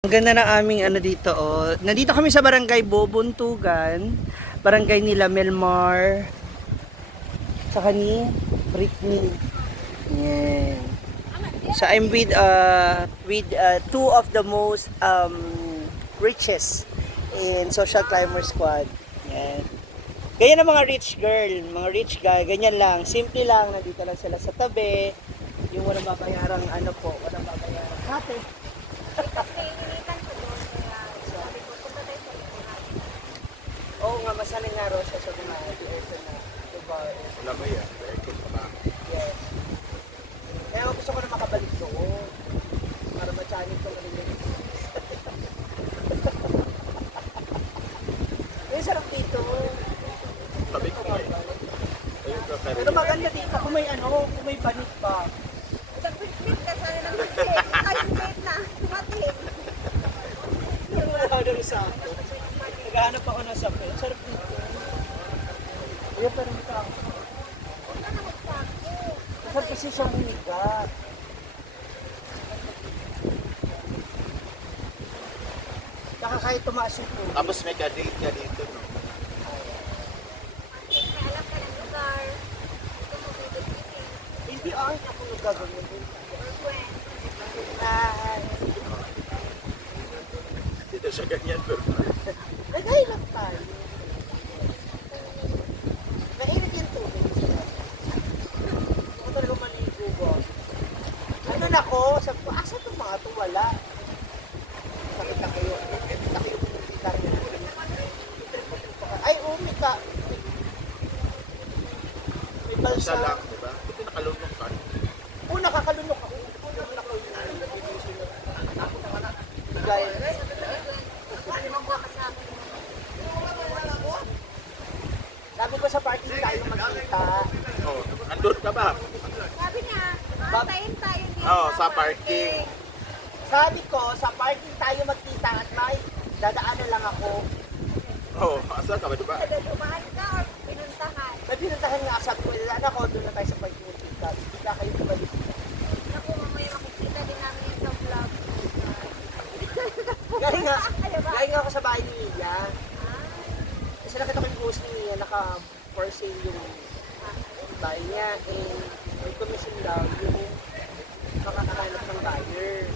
Ang ganda ng aming ano dito oh. Nandito kami sa Barangay Bobontugan, Barangay nila Melmar, saka ni Britney. Yan. So I'm with two of the most richest in Social Climber Squad. Yan. Ganyan ang mga rich girl, mga rich guy, ganyan lang, simple lang, nandito lang sila sa tabi. Yung walang babayarang ano po, walang babayarang hati. Oo nga, masanay nga raw siya sa mga aircon na lugar. Wala ba yan? Aircon pa ba? Yes. Kaya gusto ko na makabalik doon. Para matyanin ko malilinis. Yung sarap dito. Tabi ko nga eh. Ayun ka ka rin. Pero maganda dito kung may ano, kung may banig pa. Wala daw sa ako. Naghahanap ako ng sapo. Sarap dito. Ayun pa rin ito ako. Masarap kasi siyang humiga. Baka kahit tumaas yung tubig. Tapos may kadate ka dito, no? Hindi ako nagagawin. Dito siya ganyan, bro. Nagay lang tayo. Mainit yung tubig. Ako talaga maligo ba? Ano na ko? Sabi ko, asa itong mga ito? Wala. Sakit na kayo. Nakita kayo pumunta rin. Ay, umika. May Isa balsa. lang, di ba? Ito nakalunok ka. Nakakalunok ako. Gaya. Sabi ko sa party tayo magkita. Oh, nandun ka ba? Sabi niya, tayin tayo dito Oo, sa parking. Sabi ko, sa parking tayo magkita at may dadaanan lang ako. Oh, asa ka ba, di ba? Dumaan ka or pinuntahan? Nagpinuntahan nga sabi ko, ilan ako, doon na tayo sa parking magkita. Bigla kayo bumalik. Naku, mamaya makikita din namin yun sa vlog. Galing nga, Diba? galing nga ako sa bahay ni Mia. Kasi nakita ko yung post ni Mia, naka-for sale yung bahay niya. And may commission daw yung makakahanap ng buyer.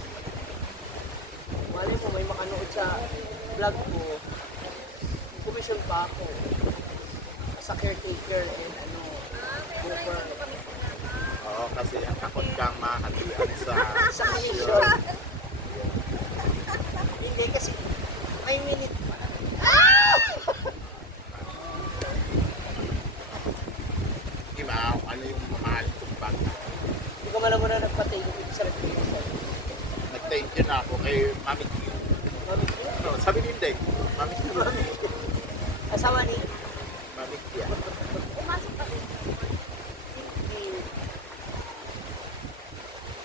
Malay mo, may makanood sa vlog ko. Commission pa ako. As a caretaker and ano, mover. Oo, kasi ang takot kang mahatian sa... Sa commission. Hindi kasi may minute pa. Imaw, ano yung mamahal kong bag. Hindi ko malam mo na nagpatay yung sa nag-iisay. Nag-thank you na ako kay Mami Q. Mami Q? No, sabi ni Inday, Mami Q. Asawa ni? Mami Q. Pumasok ka din. Hindi.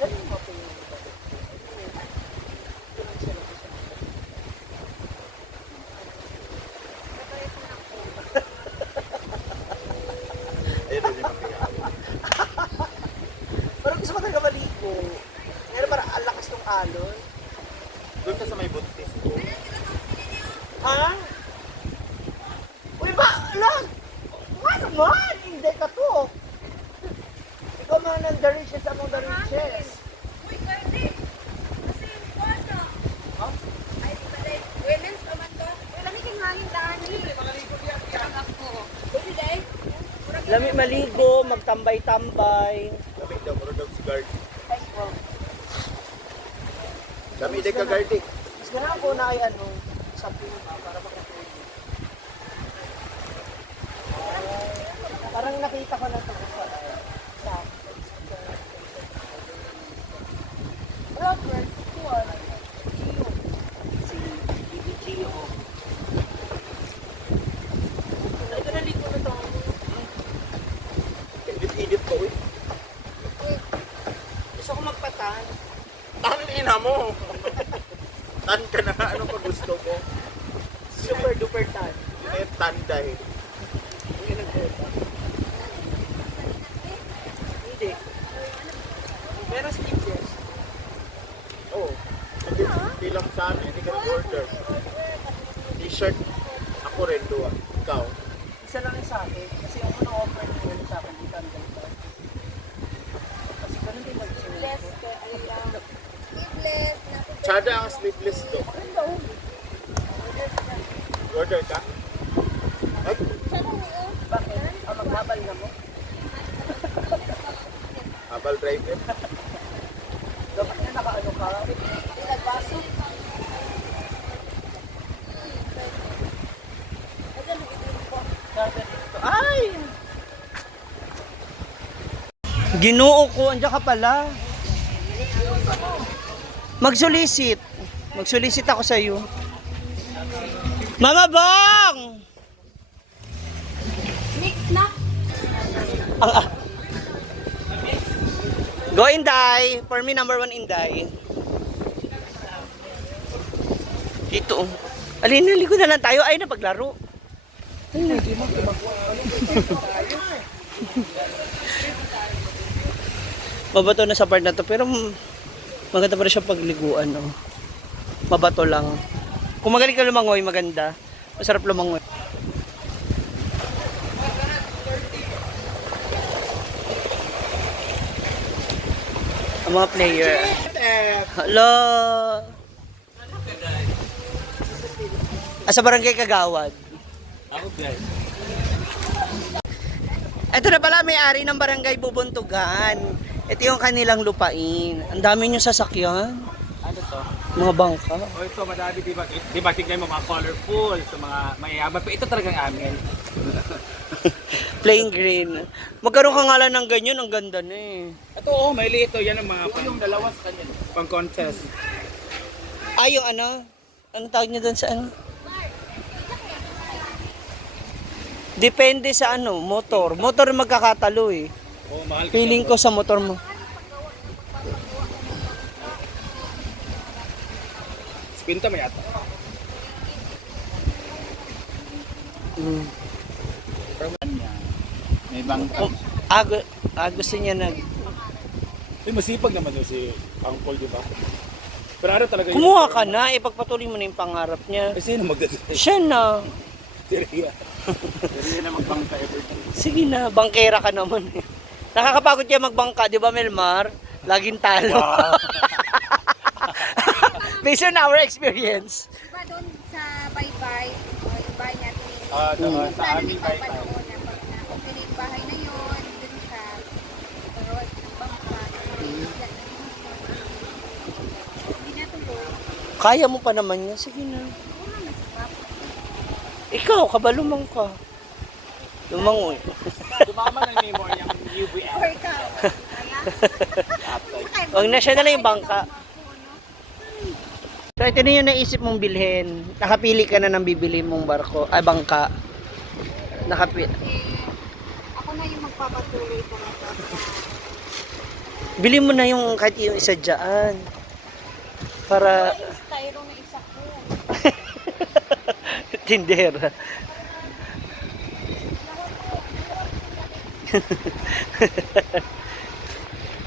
Ganun mo po yung Ayun din yung mangyayari. Pero gusto ko talaga maligo. Ngayon parang ang lakas ng alon. Doon ka sa may buntis ko. Ha? Uy ba? Alam! Nga naman! Hindi ka to! Ikaw man ang the richest among the richest. Uy, Cardi! Kasi yung kwarto. Ha? Ay, di ba dahil women's naman to? Uy, lamig yung hangin daan ni. Baby day? Lami maligo, magtambay-tambay. Lamig daw, muro daw si guard. Ay, wow. Lamig din ka guard eh. Mas ganahan ko na ay ano, sa pinta para makatulog. Parang nakita ko na ito sa Robert, kuwan. Si Bibi Gio. Ay, ka naliko na ito. Edit-edit ko eh. Gusto ko magpatan. Ang ina mo! Tan ka na nga, ano pa gusto mo? Super duper tan. Eh, tanday. Hindi nagpota. Hindi. Pero sleeveless. Oo. bilang sa amin, hindi ka nag-order. T-shirt, ako rin, duwa. Ikaw. Isa lang yung sa akin. Kasi yung unang offer na yun sa akin, dito ang ganito. Kasi ganun din Sleeveless, sleeveless, na Tsada ang sleeveless do. Order ka? Ay, Bakit? Maghabal na mo? habal driver. Dapat na nakaano ka? nagbaso. Ay! Ginoo ko, andiyan ka pala. Magsolicit. Magsolicit ako sa iyo. Mama Bong! Nick, knock. Go Inday. For me, number 1 Inday. Dito. Alin, naligo na lang tayo. Ay, napaglaro. Ay, hindi mo. Mabato na sa part na to. Pero maganda pa rin siya pagliguan. No? Mabato lang. Kung magaling ka lumangoy, maganda. Masarap lumangoy. Ang mga player. Hello. Sa barangay Kagawad. Okay. Ito na pala, may-ari ng barangay Bubuntugan. Ito yung kanilang lupain. Ang dami nyo sasakyan. Ano to? Mga bangka. O ito, madami, di ba tignan mo mga colorful, sa mga mayayaman. Pero ito talagang amin. Plain green. Magkaroon ka nga lang ng ganyan, ang ganda na eh. Ito, oh, may liit to. Yan ang mga yung dalawa sa kanya. Pang contest. Ay, yung ano? Anong tawag niya doon sa ano? Depende sa ano, motor. Motor yung magkakatalo eh. Oh, mahal ka. Feeling ko sa motor mo. Spinta mo yata. Mm. May bangka. Gusto niya nag... Uy, masipag naman yun si Uncle, di ba? Pero ano talaga Kumuha ka na, ipagpatuloy mo na yung pangarap niya. Eh, sino magdadala? Siya na. Teria. Teria na magbangka everything. Sige na, bangkera ka naman eh. Nakakapagod kaya magbangka, di ba Melmar? Laging talo. Wow. Based on our experience. Diba doon sa bye-bye, o yung bahay natin, Sa amin pa tayo. doon na pag na-open yung bahay na yun, dun sa pagkaroon ng bangka, isla na yun. Hindi natuloy. Kaya mo pa naman yun. Sige na. Una masarap. Ikaw, kabalumang ka. Lumangoy. Dumama ng memory yung UBM. Or ka. Kaya? Huwag na siya na lang yung bangka. So ito na yung naisip mong bilhin. Nakapili ka na ng bibili mong barko. Ay, bangka. Nakapili. Ako na yung magpapatuloy talaga. Bili mo na yung kahit yung isa dyan. Para Styro na isa ko. tindera.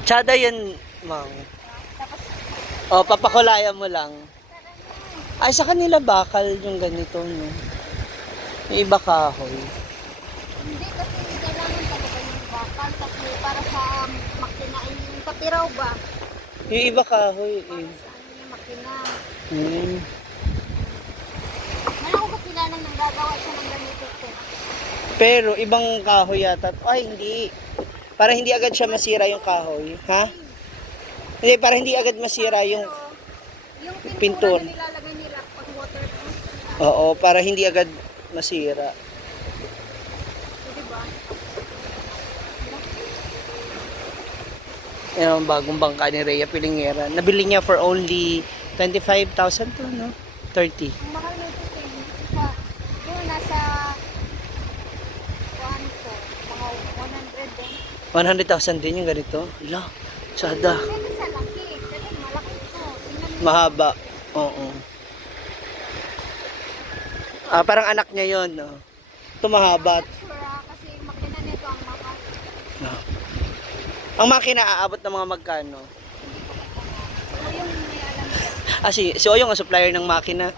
Tsada yan, Mang. O, papakulayan mo lang. Ay, sa kanila bakal yung ganito, no? Yung iba kahoy. Hindi kasi kailangan talaga yung bakal kasi para sa makina yung kapiraw ba? Yung iba kahoy, eh. Sa ano yung makina. Hmm. Meron ko kapilanan nang gagawa siya ng ganito ko. Pero, ibang kahoy yata. Ay, hindi. Para hindi agad siya masira yung kahoy. Ha? Hindi, para hindi agad masira yung... Yung Pintura. pintura na nilalagay nila pag waterproof. Oo, para hindi agad masira. Diba? Yan ang bagong bangka ni Rhea Pilingera. Nabili niya for only 25,000 to, no? 30. Ang mahal na ito kayo. Sa, yung nasa kuhan ko, mga 100 din. 100,000 din yung ganito. Ala, sada. Pwede sa laki. Kasi malaki ito. Tingnan mo. Mahaba. Oo. Parang anak niya yon, no? Ito mahaba. Sure, kasi yung makina nito ang mahal. Ang makina aabot ng mga magkano? So, yung may alam ko. Si Oyong ang supplier ng makina.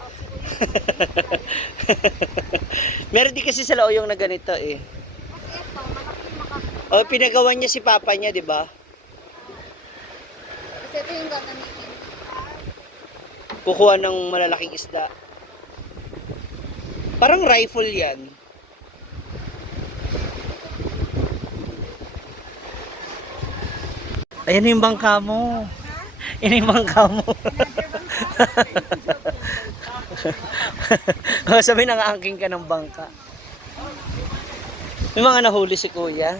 Meron din kasi sila Oyong na ganito eh. Kasi ito, malaki makapit. O, pinagawa niya si papa niya, di ba? Kasi ito yung gagamitin. Kukuha ng malalaking isda. Parang rifle yan. Ayan yung bangka mo. Yan yung bangka mo. Sabi nang angking ka ng bangka. May mga nahuli si kuya.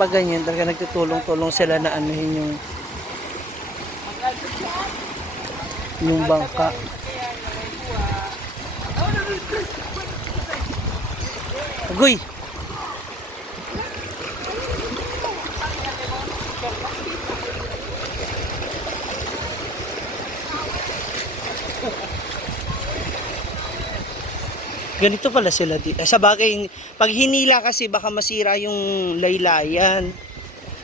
Pag ganyan, talaga nagtutulong-tulong sila na anuhin yung bangka. Agoy! Ganito pala sila dito. Sa bagay, pag hinila kasi baka masira yung laylayan.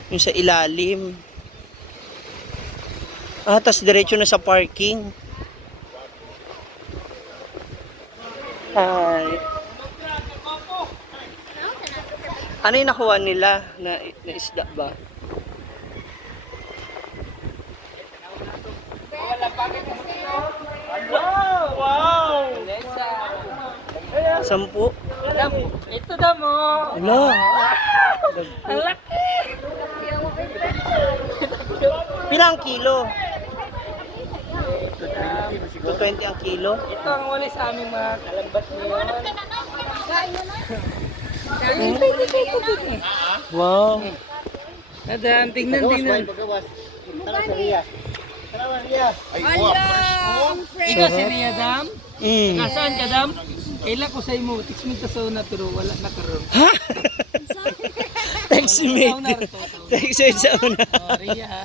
Yung sa ilalim. Tas diretso na sa parking. Hi. Ano yung nakuha nila na isda ba? Wow! Sampu. Ito daw mo. Ala. Ang laki. Pilang kilo? 220 ang kilo. Ito ang wali sa aming mga kalambat ngayon. Wow. Adam, tingnan. Ay, wow. Ikaw si Ria, Dam? Mm. Nasaan ka, Dam? Kailan ko sa imo, text sa una pero wala na karon. Text me. Text me sa una. Oh, Ria.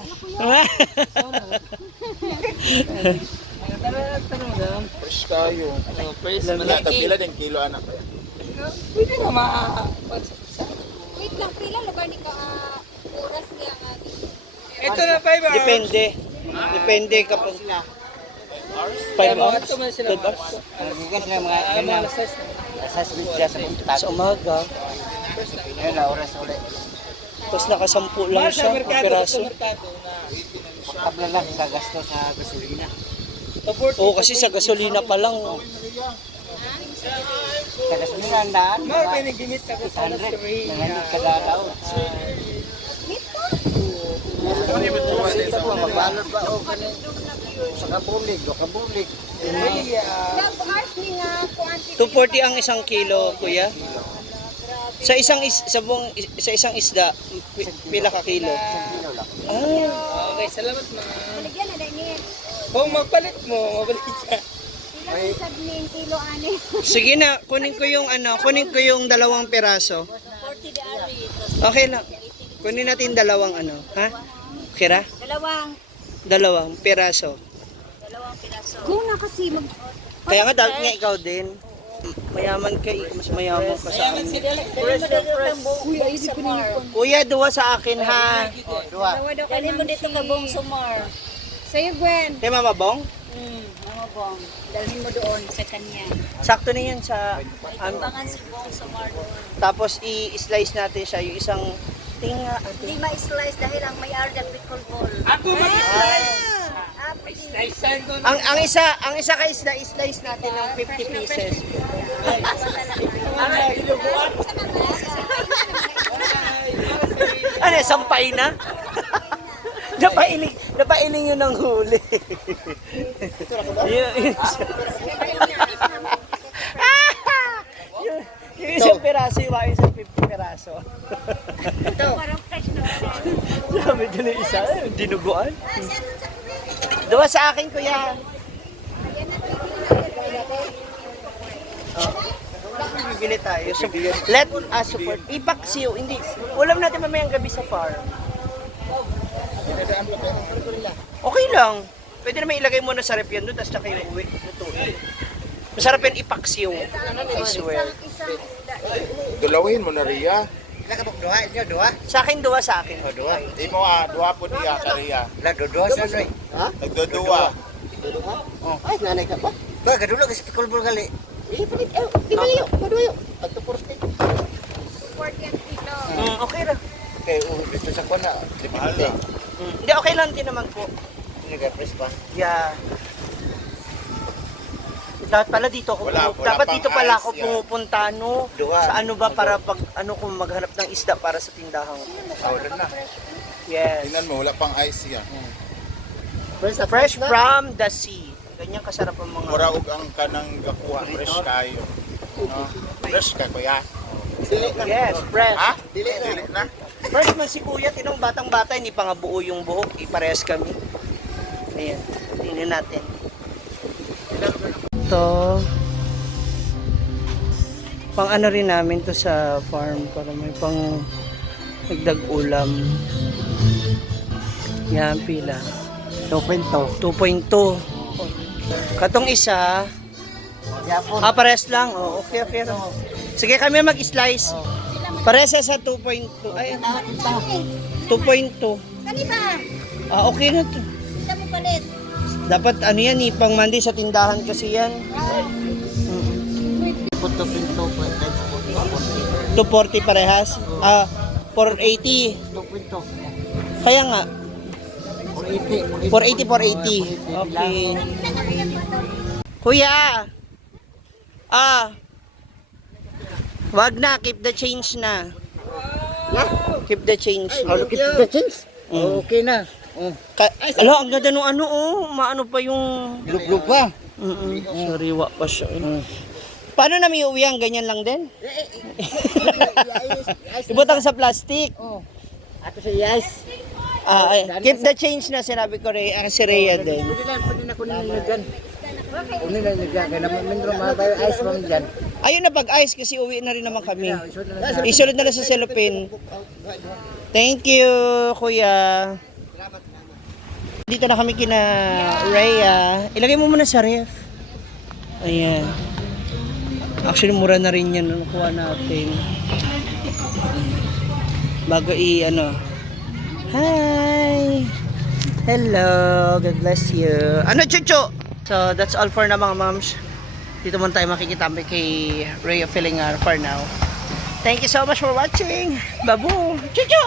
Tara, Dam. Fresh kayo. Oh, first, Wala, malaki. pila din kilo anak kaya. Pwede nga ma-pansa. Wait lang, pila lugar ni ka oras niya nga. Ito na, 5 hours. Depende. Depende kapag 5 hours. Ito man sila. 5 hours. Gugas na mga Mga alas 6 na. asas bidya sa punta. Sa umaga. Ayun na, oras ulit. Tapos nakasampu lang Mahal siya. sa Ang merkado, piraso. sa merkado na. Kabla lang sa gasto sa gasolina. Oo, kasi sa gasolina pa lang. Sa gasolina ang daan. Mahal pa yung gimit ako sa alas 100. 3. Nanganit kada taon. Magbalot ba o kanin? Sa kabulig o kabulig. Dag hours ni nga quantity. 240 ang isang kilo, kuya. Sa isang isda, pila ka kilo? Ah, Okay, salamat mga. Baligyan na dahil niya. Kung magpalit mo, mabalik ka. Pila yung sabning kilo ani. sige na, kunin ko yung 2 piraso. 40 de ari. Okay lang. Kunin natin 2 ha? Kira? Dalawang 2 piraso. piraso. Kung na kasi mag Kaya nga dapat nga ikaw din. Mayaman ka, mas mayaman pa sa amin. Kuya, hindi ko na Kuya, 2 sa akin ha. Dali mo dito ka Bong Sumar. Sa'yo, Gwen. Kay Mama Bong? Mama Bong. Dalhin mo doon sa kanya. Sakto na yan sa Timbangan si Bong Sumar doon. tapos i-slice natin siya yung isang tinga. Hindi ma-slice dahil ang may arda pickle ball. Ako mag-slice. Slice ko na. Ang isa ka isda i-slice natin ng 50 pieces. Ano, sampay na? napailing yun ng huli. yung isang piraso, yung isang 50 piraso. Parang fresh na wala. Sabi ko na isa, dinuguan. 2 sa akin, kuya. Bibili tayo. So, let us support. Ipaksiw. Hindi. Ulam natin mamayang gabi sa farm. Okay lang. Pwede naman ilagay mo na sa rep yan doon, tapos na kayo uwi. Lutuin. Masarap yan ipaksiw. I swear. Isang isda. Dulawin mo na riya. Ila ka duha inyo duha. Sa akin, duwa sa akin. O duha. Di mo duha po niya kariya. La duha sa noy. Ha? Nagdudua. Ay nanay ka ba? Ba gadulo kasi kulbul gali. Eh palit di ba yo? Paduyo. Adto porte. 40 kilo. Okay lang. Kay dito sa kuana. Mahal na. Hindi, okay lang din naman po. Ini ka press pa. Yeah. Dapat pala dito ako Wala dapat pang dito pala ice ako yan. pumupunta no. Duwa. Sa ano ba para pag ano kung maghanap ng isda para sa tindahan ko. Saulan na. Yes. Tingnan mo, wala pang ice yan. Fresh from the sea. Ganyan kasarap ang mga Mura og ang kanang gakuha, fresh kayo. Fresh ka, kuya. Yes, fresh. Ha? Dili na. Fresh man si Kuya, tinong batang-bata, hindi pa nga buo yung buhok, iparehas kami. Ayan, tingnan natin. Ito, pang ano rin namin to sa farm para may pang nagdag ulam. Yan, pila. 2.2. 2.2. Katong isa, Yapon. parehas lang. Oh, okay. Sige kami mag-slice. Parehas sa 2.2. Ay, 2.2. Kani ba? Okay na to. Kita mo palit. Dapat ano yan, pang mandi sa tindahan kasi yan. 240 parehas. 480. 2.2. Kaya nga, 480. 480. Okay. Kuya! Wag na, keep the change na. Keep the change na. Keep the change. Mm. Okay na. Alo, ang ganda nung ano, maano pa yung... Glug-glug pa. Sariwa pa siya. Paano na may uwi ang ganyan lang din? Ibutang sa plastic. Ato sa yes. Keep the change na sinabi ko si Rhea din. Pwede na kunin nyo dyan. Kunin na nyo dyan. Kaya naman mindro mga tayo ice mo dyan. Ayun na pag-ice kasi uwi na rin naman kami. Isulod na lang sa cellophane. Thank you, Kuya. Dito na kami kina Rhea. Ilagay mo muna sa ref. Ayan. Actually, mura na rin yan. Nakuha natin. Bago ano. Hi! Hello! God bless you. Ano, Chucho? So, that's all for na mga moms. Dito muna tayo makikitambay kay Rhea Fillingar for now. Thank you so much for watching. Babu! Chucho!